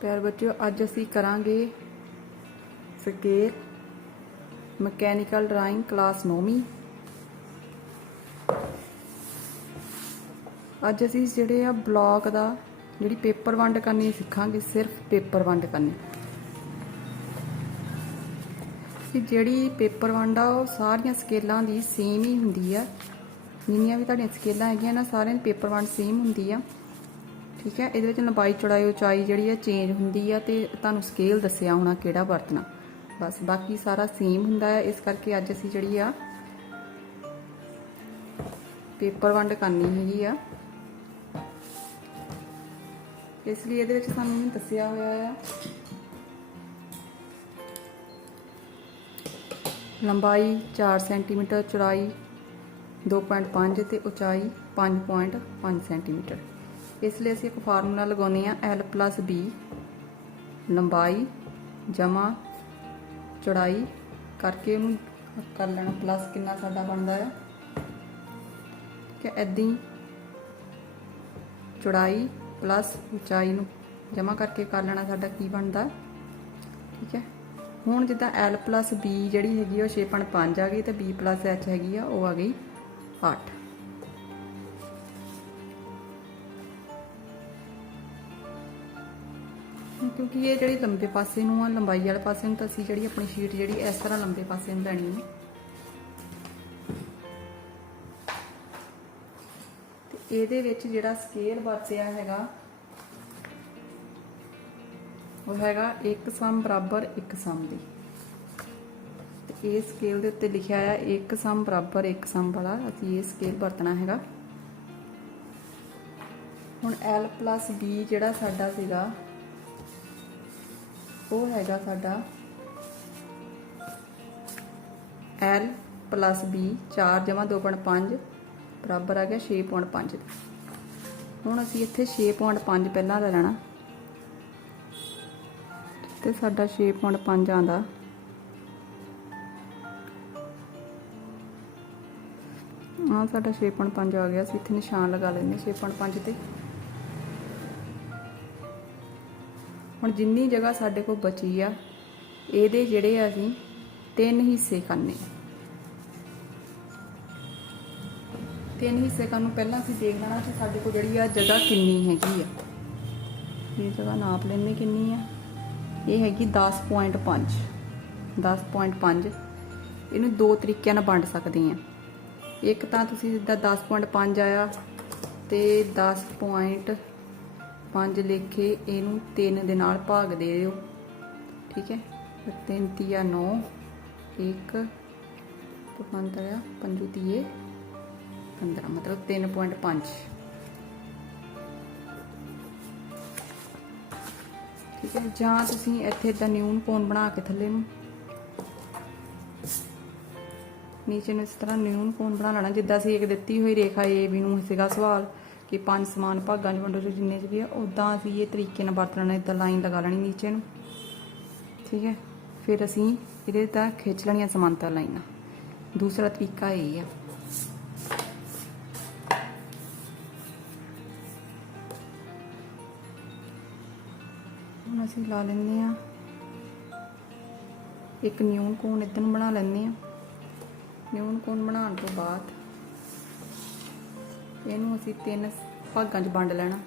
प्यारे बच्चों, अज असी करांगे स्केल मकैनिकल ड्राइंग क्लास 9वीं। अज असी जिहड़े आ ब्लॉक दा जिहड़ी पेपर वंड करनी सिखांगे। सिर्फ पेपर वंड करनी कि जिहड़ी पेपर वंड आ सारियां स्केलां दी सेम ही हुंदी आ। जिन्नियां भी तुहाडियां स्केलां हैगियां ना सारियां पेपर वंड सेम हुंदी आ। ठीक है, ये लंबाई चौड़ाई उचाई जी चेंज होंगी है तो तुहानू स्केल दसिया होना किहड़ा वरतना, बस बाकी सारा सेम हुंदा है। इस करके अज असी जी पेपर वंड करनी हैगी आ, इसलिए ये सानू दसिया होया है लंबाई 4 सेंटीमीटर, चौड़ाई 2.5 ते उचाई 5.5 सेंटीमीटर। इसलिए असी एक फार्मूला लगाने L + B लंबाई जमा चौड़ाई करके उन्होंने कर लेना प्लस कितना साडा बनता है। ठीक है, ऐदा ही चौड़ाई प्लस उचाई नू जमा करके कर लेना साडा की बनता। ठीक है, हुण जिद्दां L + B जिहड़ी हैगी 6.5 आ गई तो B + H हैगी आ गई 8। क्योंकि ये जी लंबे पासे नूं आ, लंबाई वाले पासे नूं तां असीं जिहड़ी अपनी शीट जिहड़ी इस तरह लंबे पासे नूं लैनी है। ते इहदे विच जिहड़ा स्केल वरतिया हैगा वो हैगा 1 सम बराबर 1 सम दी। ते इह स्केल दे उत्ते लिखिआ आ 1 सम बराबर 1 सम वाला असीं ये स्केल वरतना हैगा। हुण L + B जिहड़ा साडा सीगा वो हैगा साडा L + B 4 जमा 2.5 बराबर आ गया 6.5। हुण असीं इत्थे 6.5 पहलां ले लेना ते साडा 6.5 आंदा। हाँ, साडा 6.5 आ गया। असीं इत्थे निशान लगा लेंगे 6.5 ते। हुण जिन्नी जगह साडे कोल बची आ इहदे जिहड़े असीं 3 हिस्से करने। 3 हिस्से करन पहलां असीं देख लेना कि साडे कोल जिहड़ी आ जगह किन्नी हैगी आ। ये जगह नाप लेने किन्नी आ, ये हैगी 10.5। 10.5 इहनूं दो तरीकिਆਂ ਨਾਲ ਵੰਡ ਸਕਦੇ ਆ। एक ਤਾਂ ਤੁਸੀਂ ਜਿੱਦਾਂ 10.5 ਆਇਆ ਤੇ 10.5 लिख के इनू 3 ਦੇ ਨਾਲ ਭਾਗ ਦੇ ਦਿਓ। ठीक है, 3 ਤੀਆ 9, 1 5 5 ਤੀਏ 15 मतलब 3.5। ठीक है, ਜਾਂ ਤੁਸੀਂ ਇੱਥੇ ਦਾ ਨਿਊਨ ਕੋਨ ਬਣਾ ਕੇ ਥੱਲੇ ਨੂੰ नीचे में इस तरह न्यून कोन बना लेना। जिद्दां असीं एक दित्ती हुई रेखा ए बी नूं सीगा सवाल कि 5 समान भागां च वंडो जो जिन्ने च भी है उदां असीं ये तरीके नाल वरत लेना। इदां लाइन लगा लेनी नीचे नूं। ठीक है, फिर असीं इहदे तां खिच लेणियां समांतर लाइनां। दूसरा तरीका ये है। हुण असीं ला लैंदे आ एक न्यून कोन इधर नूं बना लैंदे आ। न्यून कोन बनाने तो बाद इनू असी 3 भागों च वंड लेना।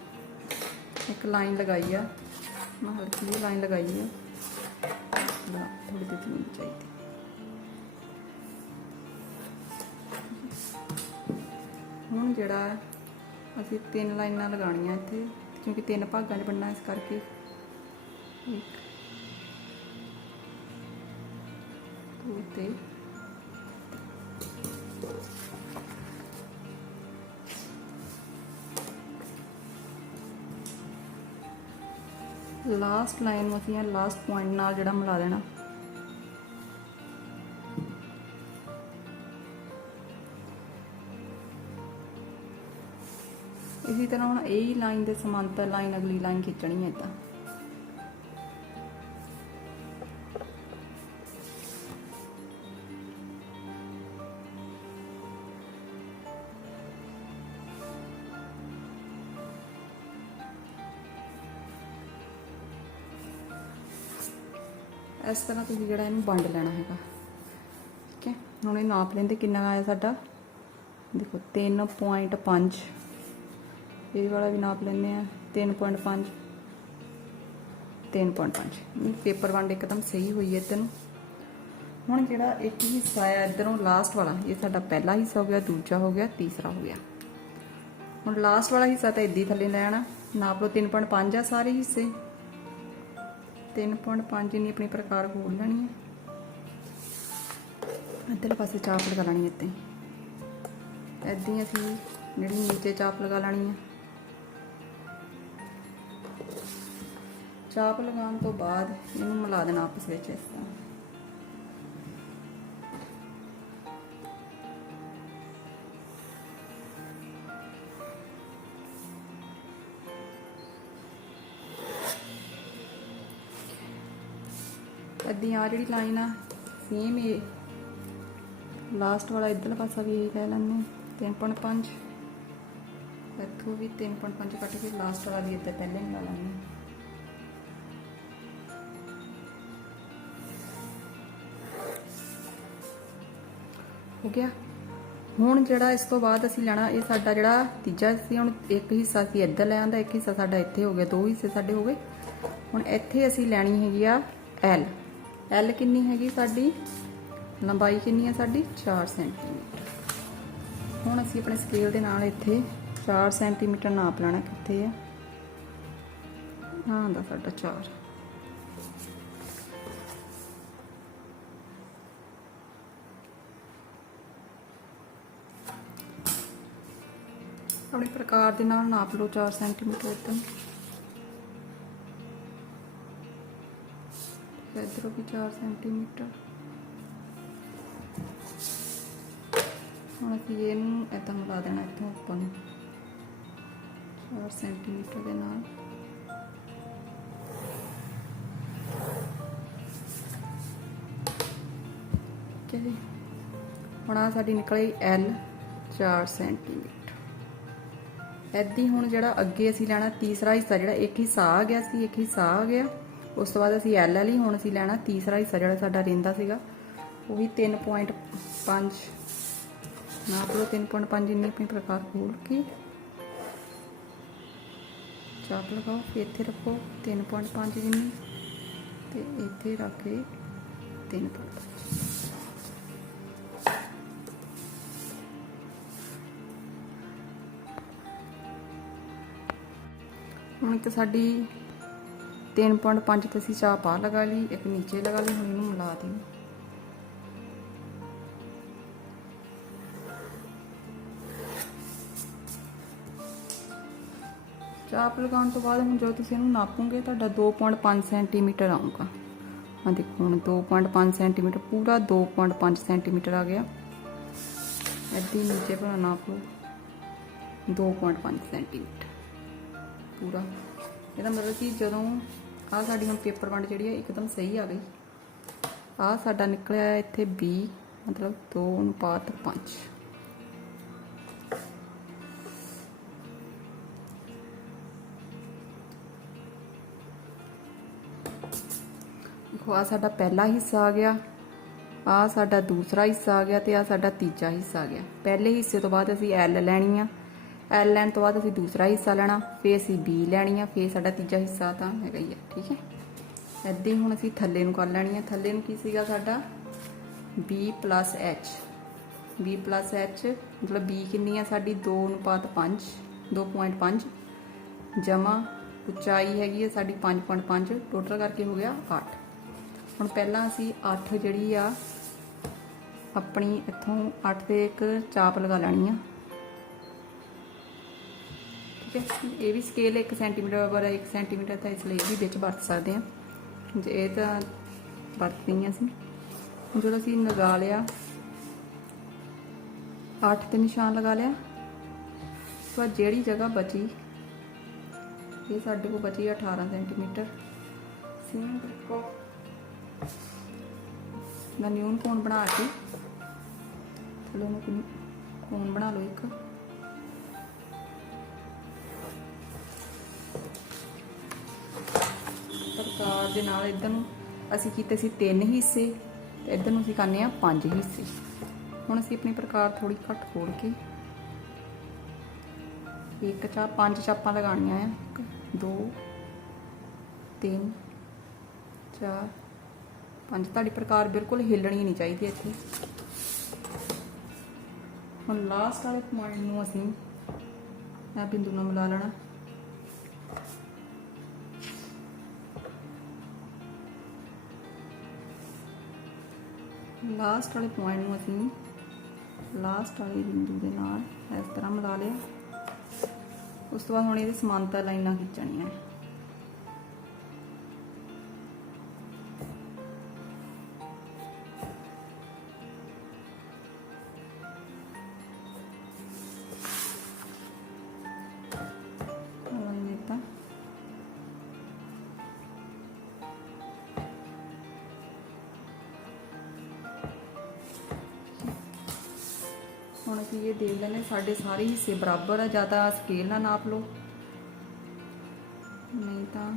एक लाइन लगाई है, मैं हल्की जी लाइन लगाई है, थोड़ी सी जमीन चाहिए। हुण जिहड़ा असी 3 लाइनां लगाणियां इत्थे क्योंकि 3 भागों च वंडना, इस करके 1 2 ते लास्ट लाइन में असीं लास्ट पॉइंट नाल जिहड़ा मिला देना। इसी तरह हुण यही लाइन के समांतर लाइन अगली लाइन खिंचनी है इदां। इस तरह तुसीं जिहड़ा इहनूं वंड लैना हैगा। ठीक है, हुण ये नाप लेंदे किन्ना आया साडा, देखो 3.5, ये वाला भी नाप लेंदे आ 3.5, 3.5। पेपर वंड एकदम सही हुई है इधर नूं। हुण जिहड़ा एक हिस्सा है इधरों लास्ट वाला, ये साडा पहला हिस्सा हो गया, दूजा हो गया, तीसरा हो गया। हुण लास्ट वाला हिस्सा तो इद्दां ही थल्ले लैना, नाप लो 3.5 आ सारे हिस्से, 3.5 इन्नी अपनी प्रकार खोल लेनी है। इधरले पासे चाप लगा लेनी इत्ते इदां ही असीं जिहड़ी नीचे चाप लगा लेनी है। चाप लगाने तो बाद इन्हूं मिला देना आपस में इस तरह। इदां आ जिहड़ी लाइन आ सेम ये लास्ट वाला इधरला पासा भी यही लै लैंदे 3.5, इत्थों भी 3.5 कट के लास्ट वाला भी इधर पहले मिला लैंदे। हो गया। हुण जिहड़ा इस तो बाद असीं लैना, ये साडा जिहड़ा तीजा सी, हुण एक हिस्सा असीं इधर लै आंदा, एक हिस्सा साडा इत्थे हो गया, दो हिस्से साडे हो गए। हुण इत्थे असीं लैनी हैगी आ एल। एल किन्नी हैगी साडी, लंबाई किन्नी है साडी 4 सेंटीमीटर। हुण असीं अपने स्केल दे नाल इत्थे 4 सेंटीमीटर नाप लेना, कित्थे है हाँ आंदा साडा 4। अपने प्रकार दे नाल नाप लो 4 सेंटीमीटर इधर, इधरों भी 4 सेंटीमीटर। हुण असीं इहनूं इदां मिला देना इत्थों उप्पर नूं 4 सेंटीमीटर दे नाल। ठीक है जी, हुण आ साडी निकली एल 4 सेंटीमीटर। इदां ही हुण जिहड़ा अगे असीं लैना तीसरा हिस्सा, जिहड़ा एक हिस्सा आ गया सी, एक हिस्सा आ गया, उस तो बाद असीं एल वाली हुण असीं लैना तीसरा हिस्सा जिहड़ा साडा रहिंदा सीगा, वो भी 3.5 नाप लो। 3.5 इन्नी अपनी प्रकार खोल के चाप लगाओ, फिर इत्थे रखो 3.5 जिन्नी, ते इत्थे रख के 3.5। हुण तो साडी 3.5 ते असीं चाप आ लगा ली, एक नीचे लगा ली। हुण इहनूं मिला दी, चाप लगाने तो बाद हुण जो तुसीं इहनूं नापोगे तुहाडा 2.5 सेंटीमीटर आऊगा। हाँ देखो हुण 2.5 सेंटीमीटर, पूरा 2.5 सेंटीमीटर आ गया। इदां नीचे भला नाप लो 2.5 सेंटीमीटर पूरा। ਇਹਦਾ मतलब कि ਜਦੋਂ आ साडी हुण पेपर वंड जिहड़ी है एकदम सही आ गई। आ साडा निकलिया इत्थे 20, मतलब 2:5। देखो आ साडा पहला हिस्सा आ गया, आ साडा दूसरा हिस्सा आ गया, ते आ साडा तीजा हिस्सा आ गया। पहले हिस्से तो बाद असीं एल लैनी आ, एल लैन तो बाद असीं दूसरा हिस्सा लेना, फिर असीं बी लैनी आ, फिर साडा तीजा हिस्सा तां हैगा ही है। ठीक है, इदां ही हुण असीं थल्ले नूं कर लैनी है। थल्ले नूं की सीगा साडा B+H, B+H मतलब बी किन्नी है साडी 2:5, 2.5 जमा उचाई हैगी है साडी 5.5, टोटल करके हो गया 8। हुण पहलां असीं 8 जिहड़ी आ अपनी इत्थों 8 ते एक चाप लगा लैनी आ। ठीक है, ये भी स्केल 1 सेंटीमीटर पर 1 सेंटीमीटर था, इसलिए ये भी विच वरत सकते हैं। जे ये तो वरतती असीं जो असीं लगा लिया 8 ते निशान लगा लिया, तो जिहड़ी जगह बची ये साडे को बची 18 सेंटीमीटर। सेम देखो न्यून कोण बना के चलो कोण बना लो एक, प्रकार दे नाल इधर नूं ਅਸੀਂ ਕੀਤੇ ਸੀ 3 ਹਿੱਸੇ ਤੇ ਇੱਧਰ ਨੂੰ ਅਸੀਂ ਕਰਨੇ ਆ 5 ਹਿੱਸੇ। ਹੁਣ ਅਸੀਂ ਆਪਣੀ ਪ੍ਰਕਾਰ ਥੋੜੀ ਘੱਟ ਖੋਲ ਕੇ ਇੱਕ ਚਾਪ 5 ਚਾਪਾਂ ਲਗਾਉਣੀਆਂ ਆ। 1 2 3 4 5। ਤੁਹਾਡੀ ਪ੍ਰਕਾਰ ਬਿਲਕੁਲ ਹਿੱਲਣੀ ਨਹੀਂ ਚਾਹੀਦੀ ਇੱਥੇ। ਹੁਣ ਲਾਸਟ ਵਾਲੇ ਪੁਆਇੰਟ ਨੂੰ ਅਸੀਂ ਇਹ ਬਿੰਦੂ ਨਾਲ ਮਿਲਾ ਲੈਣਾ। ਲਾਸਟ ਵਾਲੇ ਪੁਆਇੰਟ ਨੂੰ ਅਸੀਂ ਲਾਸਟ ਵਾਲੇ ਬਿੰਦੂ ਦੇ ਨਾਲ ਇਸ ਤਰ੍ਹਾਂ ਮਿਲਾ ਲਿਆ। ਉਸ ਤੋਂ ਬਾਅਦ ਹੁਣ ਇਹਦੇ ਸਮਾਂਤਰ ਲਾਈਨਾਂ ਖਿੱਚਣੀਆਂ। ਹੁਣ ਅਸੀਂ ਇਹ ਦੇਖ ਲੈਣੇ ਸਾਡੇ ਸਾਰੇ ਹਿੱਸੇ ਬਰਾਬਰ ਆ। ਜਾਂ ਤਾਂ ਸਕੇਲ ਨਾਲ ਨਾਪ ਲਓ, ਨਹੀਂ ਤਾਂ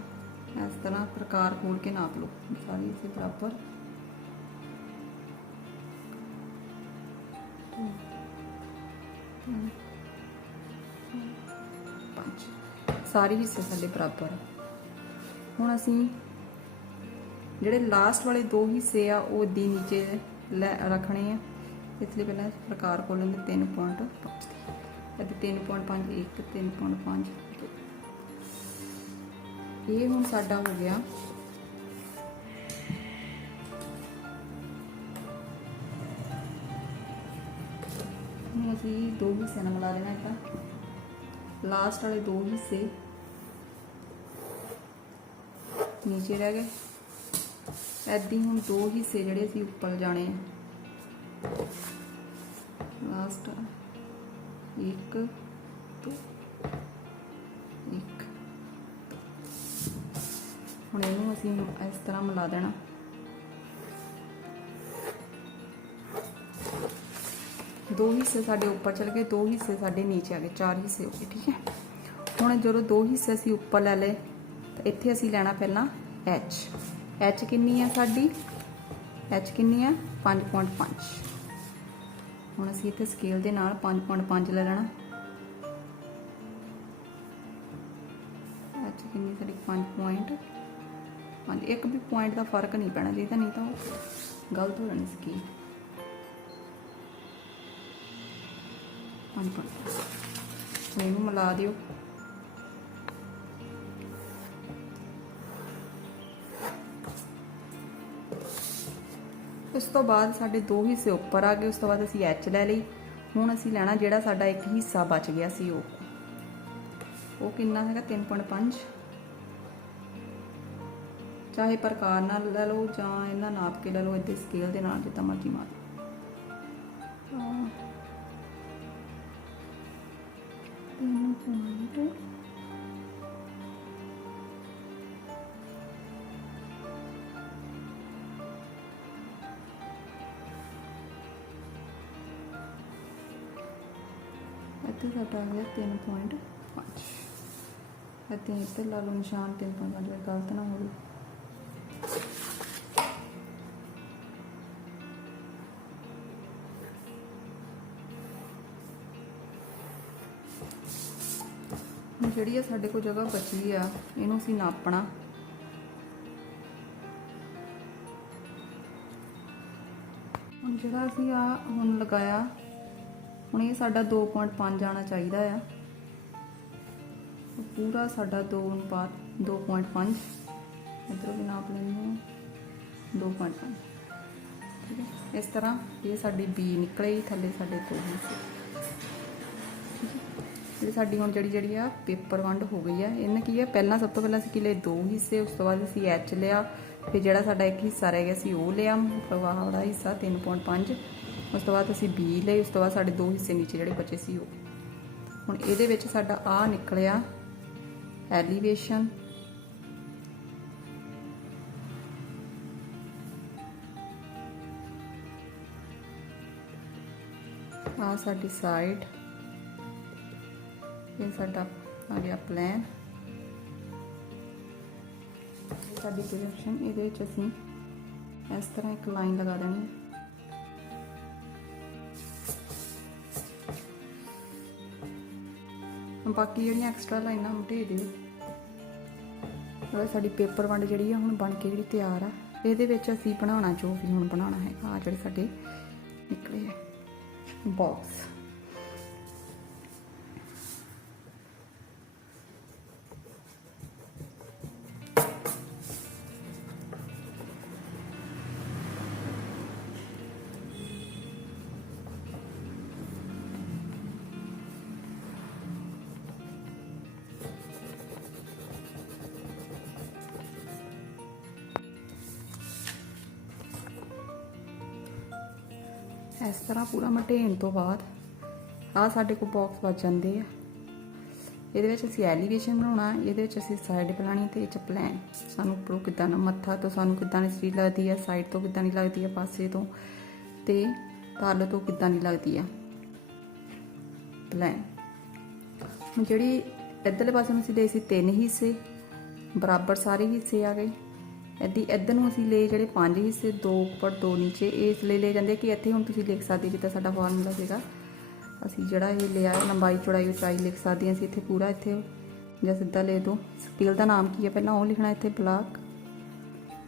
ਇਸ ਤਰ੍ਹਾਂ ਪ੍ਰਕਾਰ ਖੋਲ ਕੇ ਨਾਪ ਲਓ। ਸਾਰੇ ਹਿੱਸੇ ਬਰਾਬਰ। ਸਾਰੇ ਹਿੱਸੇ ਸਾਡੇ ਬਰਾਬਰ। ਹੁਣ ਅਸੀਂ ਜਿਹੜੇ ਲਾਸਟ ਵਾਲੇ 2 ਹਿੱਸੇ ਆ ਉਹ ਦੀ ਨੀਚੇ ਰੱਖਣੇ ਆ। ਇਸ ਲਈ ਪਹਿਲਾਂ ਪ੍ਰਕਾਰ ਖੋਲਣ ਦੇ 3.5 ਅਤੇ 3.5 1 3.5 2। ਇਹ ਹੁਣ ਸਾਡਾ ਹੋ ਗਿਆ ਹੁਣ ਅਸੀਂ 2 ਹਿੱਸੇ ਨਾਲ ਮਿਲਾ ਦੇਣਾ। ਇੱਕ ਲਾਸਟ ਵਾਲੇ 2 ਹਿੱਸੇ ਨੀਚੇ ਰਹਿ ਗਏ। ਐਦਾਂ ਹੁਣ 2 ਹਿੱਸੇ ਜਿਹੜੇ ਅਸੀਂ ਉੱਪਰ ਜਾਣੇ ਆ। लास्ट 1 2 1। ਹੁਣ ਇਹਨੂੰ ਅਸੀਂ ਇਸ ਤਰ੍ਹਾਂ ਮਿਲਾ ਦੇਣਾ। दो हिस्से साडे उपर चल गए, 2 हिस्से साडे नीचे आ गए, 4 हिस्से हो गए। ठीक है, हुण जो 2 हिस्से असीं उपर लै लए तो इत्थे असीं लैना पहला एच। एच कितनी है साडी? एच कितनी है? 5.5। हुण असीं इत्थे स्केल दे नाल 5.5 ले लेना। एच कितनी साडी 5.5। एक भी पॉइंट का फर्क नहीं पैना चाहिए, नहीं तो गलत हो जानी स्केल। 5.5 इनू मिला दियो। उस तो बाद साडे 2 हिस्से उपर आ गए। उस तो बाद असीं एच लै लई। हुण असीं लैना जिहड़ा साडा एक हिस्सा बच गया सी वो कितना हैगा 3.5। चाहे प्रकार नाल लै लो जां इन्हां नाप के लै लो, इद्दे स्केल दे नाल जिद्दां मर्जी मार। इत्थे साडा आ गया 3.5। इत्थे इधर ला लो निशान 3.5, गलत ना हो। ਜਿਹੜੀ ਸਾਡੇ ਕੋਲ जगह बची आ इनू असीं नापना। हुण जिहड़ा असीं आ हुण लगाया, हुण ये साडा 2.5 आना चाहिदा आ। पूरा साडा 2.5 इधरों भी नाप लेंगे 2.5। ठीक है, इस तरह ये साडी बी निकले थले साडे 2 हिस्से। जी साडी हुण जिहड़ी आ पेपर वंड हो गई है। इन्हें की है पहला सब तो पहला असीं किले 2 हिस्से, उस तो बाद असीं एच लिया, फिर जिहड़ा साडा एक हिस्सा रह गया सी वो लिया, मतलब आह वाला हिस्सा 3.5। उस तो बाद असीं बी लए, उस तो बाद साडे 2 हिस्से नीचे जिहड़े बचे सी वो। हुण इहदे विच साडा आ निकलिया एलीवेशन। आ साडी साइड, ये साडा आ गया प्लान। साडी प्रोजेक्शन इहदे विच असीं इस तरह एक लाइन लगा देनी है। बाकी ਜਿਹੜੀਆਂ ਐਕਸਟਰਾ ਲਾਈਨਾਂ ਮਟੇ ਦਿਓ। ਸਾਡੀ ਪੇਪਰ ਵੰਡ ਜਿਹੜੀ ਆ ਹੁਣ ਬਣ ਕੇ ਜਿਹੜੀ ਤਿਆਰ ਆ, ਇਹਦੇ ਵਿੱਚ ਅਸੀਂ ਬਣਾਉਣਾ ਜੋ ਵੀ ਹੁਣ ਬਣਾਉਣਾ ਹੈਗਾ। ਆ ਜਿਹੜੇ ਸਾਡੇ ਨਿਕਲੇ ਆ ਬਾਕਸ। इस तरह पूरा मटेन तो बाद आ साडे को बॉक्स बच जाते हैं। ये असी एलीवेशन बनाना, ये असी साइड बनानी तो ये प्लैन सानू उपरों किदा मत्था तो सानू किदा सी लगती है, साइड तो किदा नहीं लगती है, पासे तो ते तल तो किदा नहीं लगती है प्लैन। जी इधरले पासे असी ले 3 हिस्से बराबर सारे हिस्से आ गए। इधर में असी ले जोड़े 5 हिस्से 2 ऊपर 2 नीचे, इसलिए ले जाते कि इतने हम तुम लिख सकते जिदा साडा फार्मूला सीगा असी जोड़ा ये लिया लंबाई चौड़ाई उचाई लिख सकते हैं। इतने पूरा इतने या सीधा ले दो। स्केल का नाम की है पहला वो लिखना, इतने ब्लॉक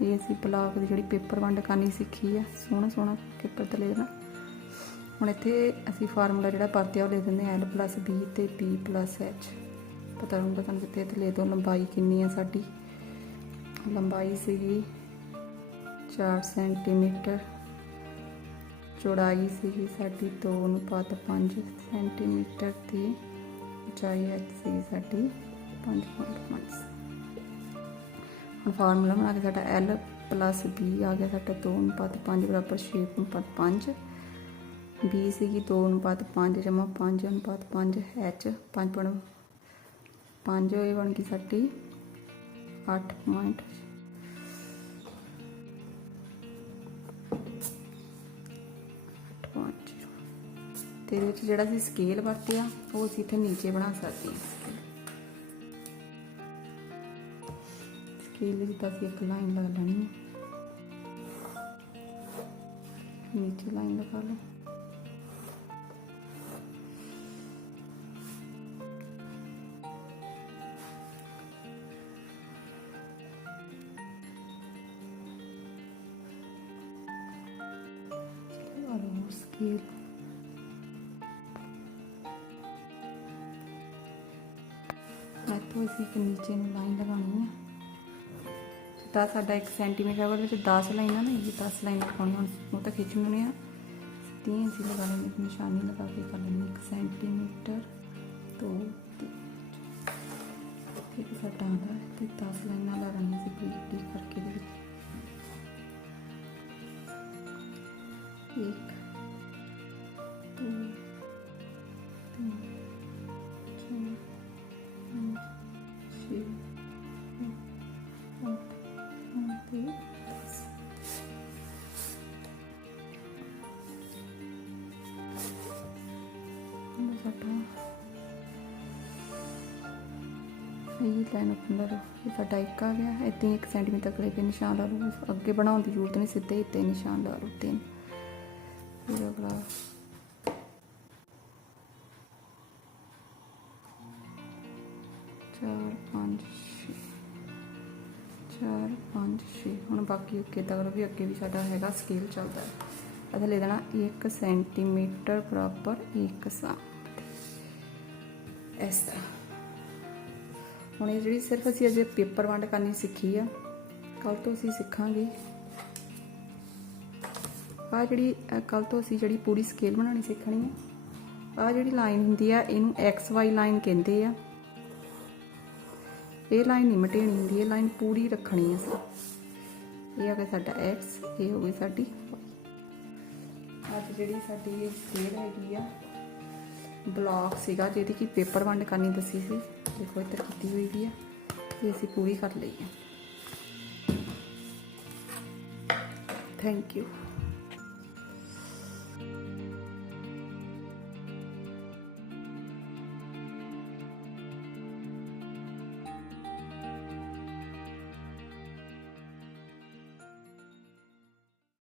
ये असी ब्लॉक की जी पेपर वंड करनी सीखी है, सोहना सोहना पेपर तो ले देना। हुण इत्थे असी फार्मूला जिहड़ा परतिया वो ले देंगे L+B ते B+H। पता होंगे तुहानूं कित्थे, इत्थे ले दो लंबाई कितनी है साडी। लंबाई सीगी 4 सेंटीमीटर, चौड़ाई सीगी साडी 2:5 सेंटीमीटर थी, ऊंचाई H सीगी साडी 5.5। हम फार्मूला बना के साडा L+B आ गया साडा 2:5 बराबर 6:5। B सीगी 2:5 जमा 5:5, H 5.5 ये बन गई साडी 8 पॉइंट। तो ये जो स्केल वरतिया वो असीं इत्थे नीचे बना सकते हैं। स्केल जिदा असीं एक लाइन लगा लेनी है, नीचे लाइन लगा लो। स्केल तो असीं एक नीचे लाइन लगानी है। जिदा साडा 1 सेंटीमीटर वो 10 लाइना ना, ये 10 लाइन लगानी हम वो तो खिंच लेने तीन असीं लगा लेंगे, निशानी लगा के कर लेंगे 1 सेंटीमीटर तो ठीक साडा आंदा है। तो 10 लाइना लगानी सी ब्रीक करके 1 2 3 4 5 6 7 8 9 10। ये लाइन अपना लो, ये साडा 1 आ गया। इतने 1 सेंटीमीटर अगले पे निशान ला लो, अगे बनाने की जरूरत नहीं, सीधे इतने निशान ला लो 3। फिर अगला 4 5 6 4 5 6। हुण बाकी अगे तक भी अगे भी साडा हैगा स्केल चलता है। इत्थे ले देना 1 सेंटीमीटर बराबर 1 साम इस तरह। हुण ये जिहड़ी सिर्फ असीं अजे पेपर वंड करनी सीखी आ, कल तो असीं सीखांगे आ जिहड़ी कल तो असीं जिहड़ी पूरी स्केल बनानी सीखनी है। आ जिहड़ी लाइन हुंदी आ इहनूं XY लाइन कहंदे आ। ये लाइन नहीं मटेनी हुंदी, ये लाइन पूरी रखनी है असीं। ये आ गया साडा X, ये हो गई साडी Y। अज जिहड़ी साडी स्केल हैगी आ ब्लॉक सीगा जिहदी कि पेपर वंड करनी दसी सी, देखो इधर की हुई भी है, ये असीं पूरी कर लई है। Thank you.